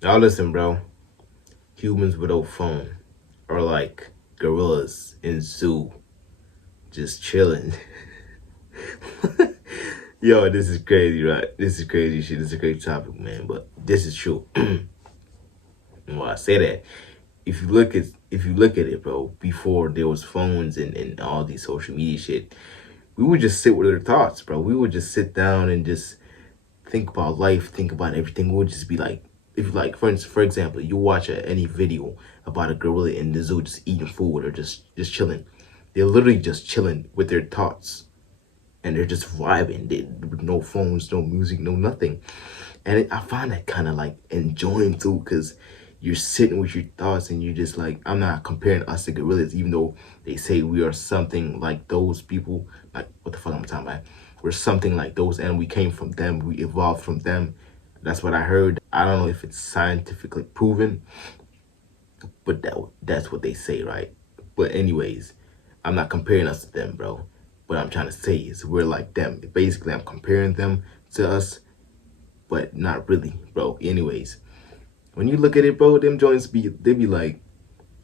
Now listen, bro. Humans without phone are like gorillas in zoo, just chilling. Yo, this is crazy, right? This is crazy shit. This is a great topic, man. But this is true. And why I say that, if you look at it, bro, before there was phones and all these social media shit, we would just sit with our thoughts, bro. We would just sit down and just think about life, think about everything. We would just be like, if you like, for example, you watch any video about a gorilla in the zoo just eating food or just chilling. They're literally just chilling with their thoughts and they're just vibing. No phones, no music, no nothing. And I find that kind of like enjoying too, because you're sitting with your thoughts and you're just like, I'm not comparing us to gorillas, even though they say we are something like those people. Like, what the fuck I'm talking about? We're something like those, and we came from them, we evolved from them. That's what I heard. I don't know if it's scientifically proven, but that's what they say, right? But anyways, I'm not comparing us to them, bro. What I'm trying to say is we're like them. Basically, I'm comparing them to us, but not really, bro. Anyways, when you look at it, bro, them joints they be like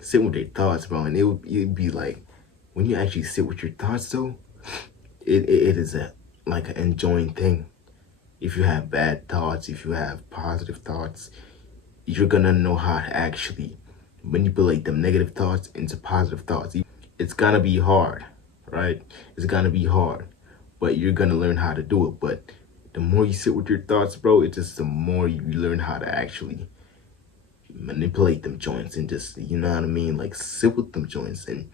sitting with their thoughts, bro, and it'd be like when you actually sit with your thoughts, though, it is a like an enjoying thing. If you have bad thoughts, if you have positive thoughts, you're gonna know how to actually manipulate them negative thoughts into positive thoughts. It's gonna be hard, right? It's gonna be hard, but you're gonna learn how to do it. But the more you sit with your thoughts, bro, it's just the more you learn how to actually manipulate them joints and just, you know what I mean, like sit with them joints. And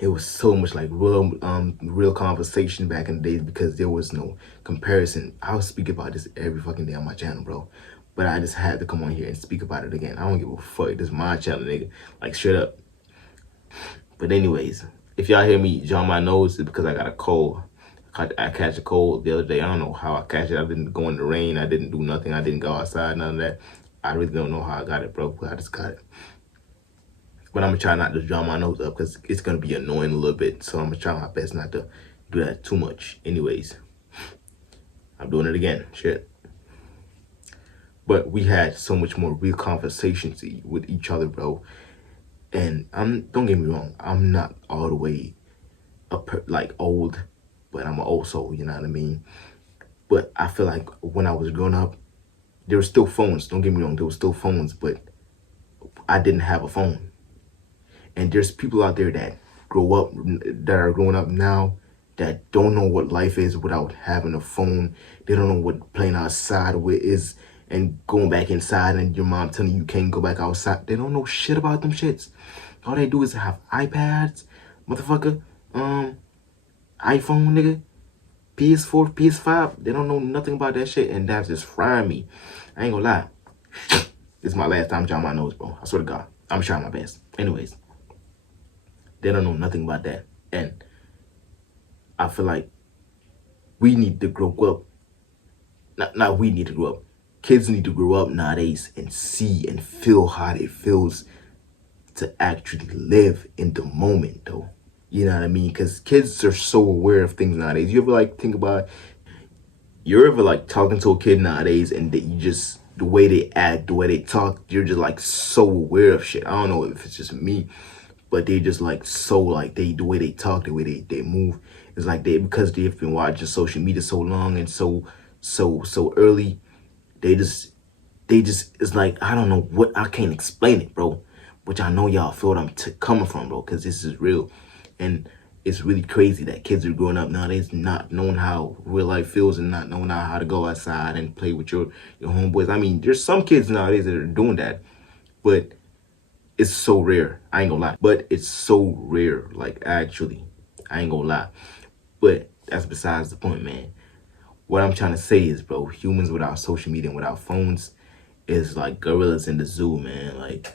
it was so much like real conversation back in the days because there was no comparison. I'll speak about this every fucking day on my channel, bro, but I just had to come on here and speak about it again. I don't give a fuck. This is my channel, nigga. Like, straight up. But anyways, if y'all hear me jaw my nose, it's because I got a cold. I catch a cold the other day. I don't know how I catch it. I didn't go in the rain. I didn't do nothing. I didn't go outside, none of that. I really don't know how I got it, bro, but I just got it. But I'm gonna try not to draw my nose up because it's gonna be annoying a little bit. So I'm gonna try my best not to do that too much. Anyways, I'm doing it again. Shit. But we had so much more real conversations with each other, bro. And don't get me wrong, I'm not all the way like old, but I'm also, you know what I mean. But I feel like when I was growing up, there were still phones. Don't get me wrong, there were still phones, but I didn't have a phone. And there's people out there that are growing up now that don't know what life is without having a phone. They don't know what playing outside with is and going back inside and your mom telling you can't go back outside. They don't know shit about them shits. All they do is have iPads, motherfucker, iPhone, nigga, PS4, PS5. They don't know nothing about that shit, and that's just frying me. I ain't gonna lie. This is my last time drawing my nose, bro. I swear to God. I'm trying my best. Anyways, they don't know nothing about that. And I feel like we need to grow up. Not we need to grow up. Kids need to grow up nowadays and see and feel how it feels to actually live in the moment, though. You know what I mean? Because kids are so aware of things nowadays. You ever like think about, you're ever like talking to a kid nowadays and that you just, the way they act, the way they talk, you're just like so aware of shit. I don't know if it's just me, but they just like so like the way they talk, the way they move. It's like because they've been watching social media so long and so early, they just it's like, I don't know what, I can't explain it, bro. Which I know y'all feel what I'm coming from, bro, because this is real. And it's really crazy that kids are growing up nowadays not knowing how real life feels and not knowing how to go outside and play with your homeboys. I mean, there's some kids nowadays that are doing that, but it's so rare. I ain't gonna lie. But it's so rare, like, actually. I ain't gonna lie. But that's besides the point, man. What I'm trying to say is, bro, humans without social media and without phones is like gorillas in the zoo, man. Like,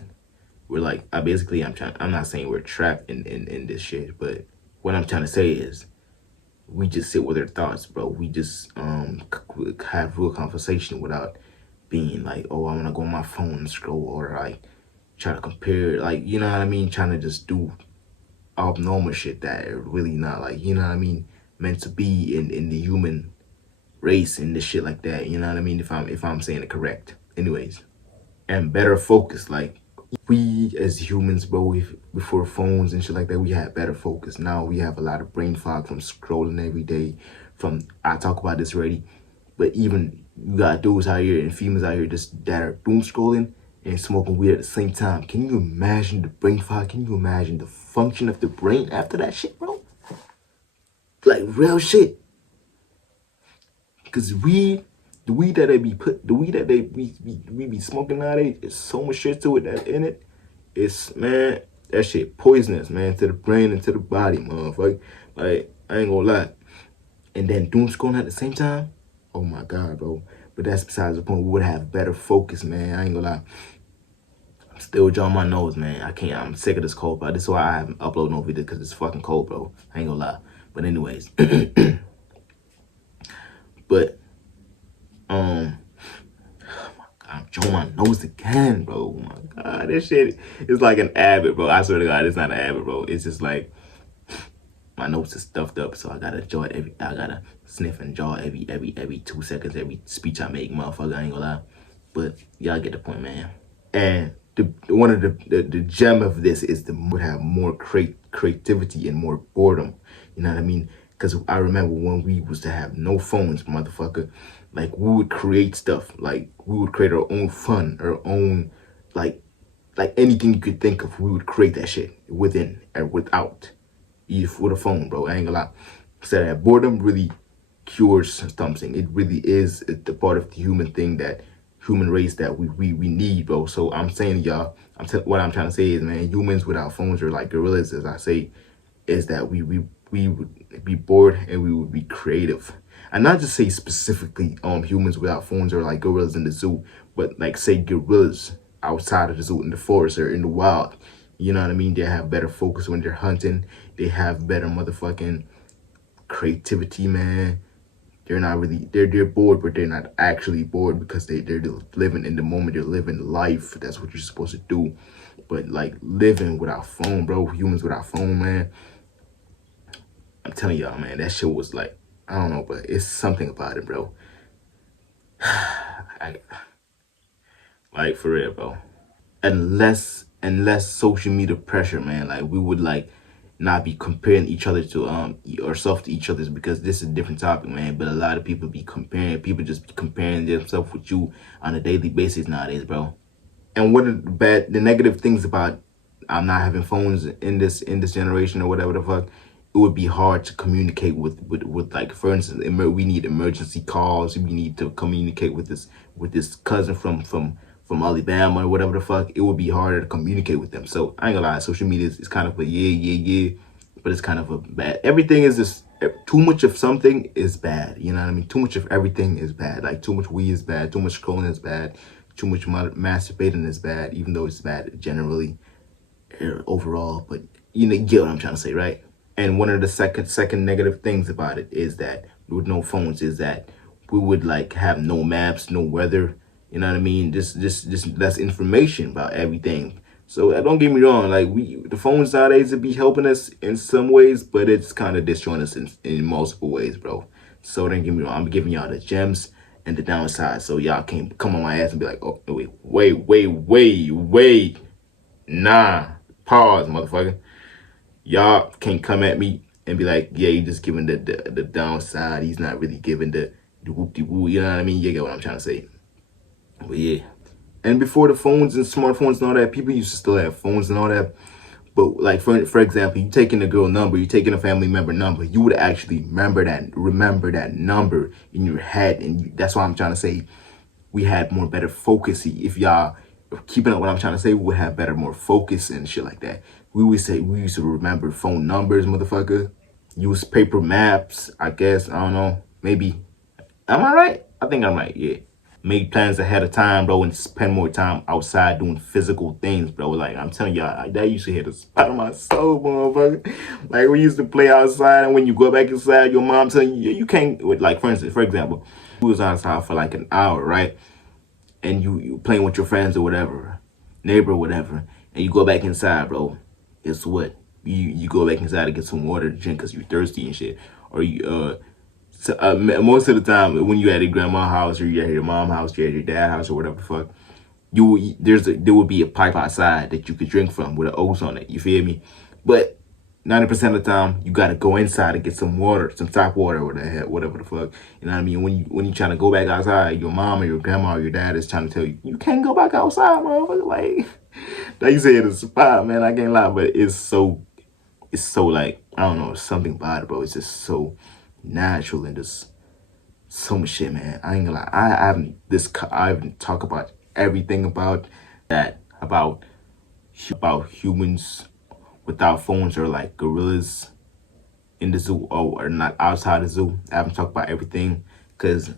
we're like, I'm not saying we're trapped in this shit, but what I'm trying to say is we just sit with our thoughts, bro. We just have real conversation without being like, oh, I want to go on my phone and scroll, or like try to compare, like, you know what I mean, trying to just do abnormal shit that are really not, like, you know what I mean, meant to be in the human race and this shit like that. You know what I mean? If I'm saying it correct. Anyways. and better focus. Like we as humans, bro, before phones and shit like that, we had better focus. Now we have a lot of brain fog from scrolling every day. From I talk about this already, but even you got dudes out here and females out here just that are doom scrolling and smoking weed at the same time. Can you imagine the brain fog? Can you imagine the function of the brain after that shit, bro? Like real shit. Cause the weed that we be smoking nowadays, it's so much shit to it that in it. It's man, that shit poisonous, man, to the brain and to the body, motherfucker. Like, I ain't gonna lie. And then doom scrolling at the same time. Oh my god, bro. But that's besides the point. We would have better focus, man. I ain't gonna lie. I'm still drawing my nose, man. I can't. I'm sick of this cold, bro. This is why I haven't uploaded no video, because it's fucking cold, bro. I ain't gonna lie. But anyways. But oh my god, I'm drawing my nose again, bro. Oh my god, this shit is like an habit, bro. I swear to God, it's not an habit, bro. It's just like my nose is stuffed up, so I gotta jaw it I gotta sniff and jaw every 2 seconds, every speech I make, motherfucker. I ain't gonna lie. But y'all get the point, man. And one of the gem of this is would have more creativity and more boredom. You know what I mean? Because I remember when we was to have no phones, motherfucker. Like we would create stuff. Like we would create our own fun, our own like anything you could think of. We would create that shit within and without. With a phone, bro. I ain't gonna lie. So that boredom really cures something. It really is the part of the human thing, that human race that we need, bro. So I'm saying, y'all, what I'm trying to say is, man, humans without phones are like gorillas, as I say, is that we would be bored and we would be creative. And not just say specifically humans without phones are like gorillas in the zoo, but like say gorillas outside of the zoo, in the forest or in the wild. You know what I mean? They have better focus when they're hunting. They have better motherfucking creativity, man. They're not really, they're bored, but they're not actually bored, because they're living in the moment. They're living life. That's what you're supposed to do. But like living without phone, bro, humans without phone, man. I'm telling y'all, man, that shit was like, I don't know, but it's something about it, bro. Like for real, bro. Unless social media pressure, man, like we would like not be comparing each other to ourselves to each other's, because this is a different topic, man. But a lot of people be comparing, people just be comparing themselves with you on a daily basis nowadays, bro. And what are the negative things about not having phones in this generation or whatever the fuck? It would be hard to communicate with like, for instance, we need emergency calls. We need to communicate with this cousin from Alabama or whatever the fuck. It would be harder to communicate with them. So I ain't gonna lie, social media is kind of a yeah, but it's kind of a bad. Everything is just too much of something is bad. You know what I mean? Too much of everything is bad. Like too much weed is bad. Too much scrolling is bad. Too much masturbating is bad, even though it's bad generally overall. But you know, you get what I'm trying to say, right? And one of the second negative things about it is that with no phones is that we would like have no maps, no weather. You know what I mean? Just less information about everything. So don't get me wrong, like the phones nowadays would be helping us in some ways, but it's kind of destroying us in multiple ways, bro. So don't get me wrong, I'm giving y'all the gems and the downside, so y'all can't come on my ass and be like, oh wait, nah, pause, motherfucker. Y'all can't come at me and be like, yeah, he's just giving the downside. He's not really giving the whoop-de-woo. You know what I mean? You get what I'm trying to say. But yeah. And before the phones and smartphones and all that, people used to still have phones and all that. But like for example, you taking a girl number, you taking a family member number, you would actually remember that number in your head. And that's why I'm trying to say we had more better focus. If y'all keeping up what I'm trying to say, we would have more focus and shit like that. We used to remember phone numbers, motherfucker. Use paper maps, I guess. I don't know. Maybe. Am I right? I think I'm right, yeah. Make plans ahead of time, bro, and spend more time outside doing physical things, bro. Like, I'm telling y'all, that used to hit the spot of my soul, motherfucker. Like, we used to play outside, and when you go back inside, your mom telling you, you can't, like, for example, we was outside for like an hour, right? And you playing with your friends or whatever, neighbor or whatever, and you go back inside, bro. Guess what? You go back inside to get some water to drink because you're thirsty and shit. Or you most of the time when you at your grandma's house or you at your mom's house, you at your dad's house or whatever the fuck, there would be a pipe outside that you could drink from with an O's on it. You feel me? But 90% of the time, you gotta go inside and get some water, some tap water, or the hell, whatever the fuck. You know what I mean? When you trying to go back outside, your mom or your grandma or your dad is trying to tell you, you can't go back outside, motherfucker. Like, like you said, it's a spot, man. I can't lie, but it's so like, I don't know, something about it, bro. It's just so natural and just so much shit, man. I ain't gonna lie. I haven't talked about everything about that, about humans without phones, or like gorillas in the zoo, or not outside the zoo. I haven't talked about everything because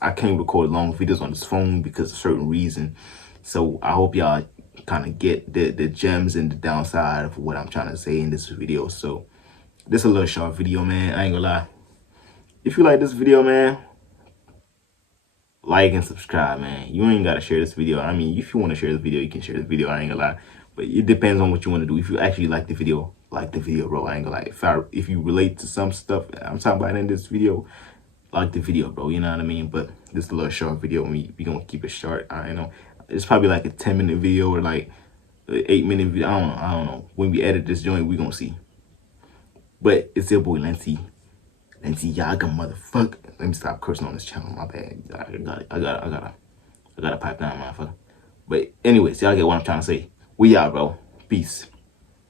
I can't record long videos on this phone because of a certain reason. So I hope y'all kind of get the gems and the downside of what I'm trying to say in this video. So this is a little short video, man. I ain't gonna lie. If you like this video, man, like and subscribe, man. You ain't gotta share this video. I mean, if you want to share the video, you can share the video. I ain't gonna lie, but it depends on what you want to do. If you actually like the video, bro. I ain't gonna lie. If you relate to some stuff I'm talking about in this video, like the video, bro. You know what I mean? But this is a little short video. We gonna keep it short. I know it's probably like a 10-minute video or like an 8-minute video. I don't know. When we edit this joint, we gonna see. But it's your boy Lenty Yaga, motherfucker. Let me stop cursing on this channel. My bad. I gotta pipe down, motherfucker. But anyways, y'all get what I'm trying to say. We out, bro. Peace.